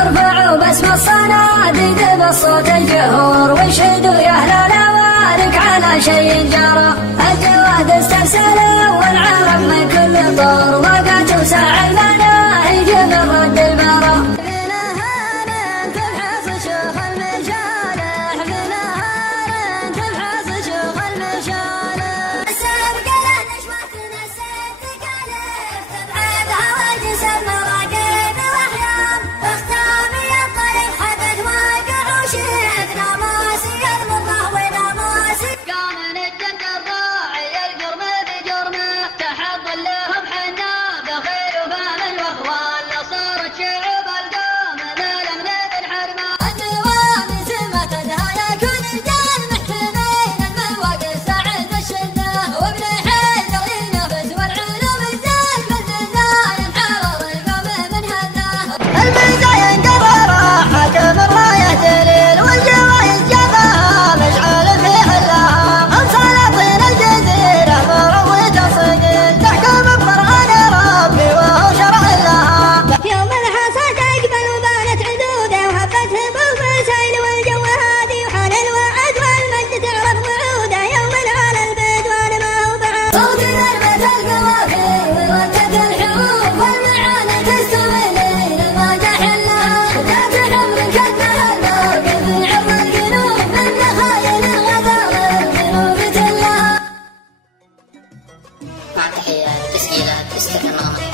ارفعوا باسم الصناديد بالصوت الجهور واشهدوا يا اهل الاوارق على شيء جرى. الجواد استرسلوا والعرب من كل طور وقعتوا ساعة المناهج من رد البرى. مع تحية تسجيلات استثناء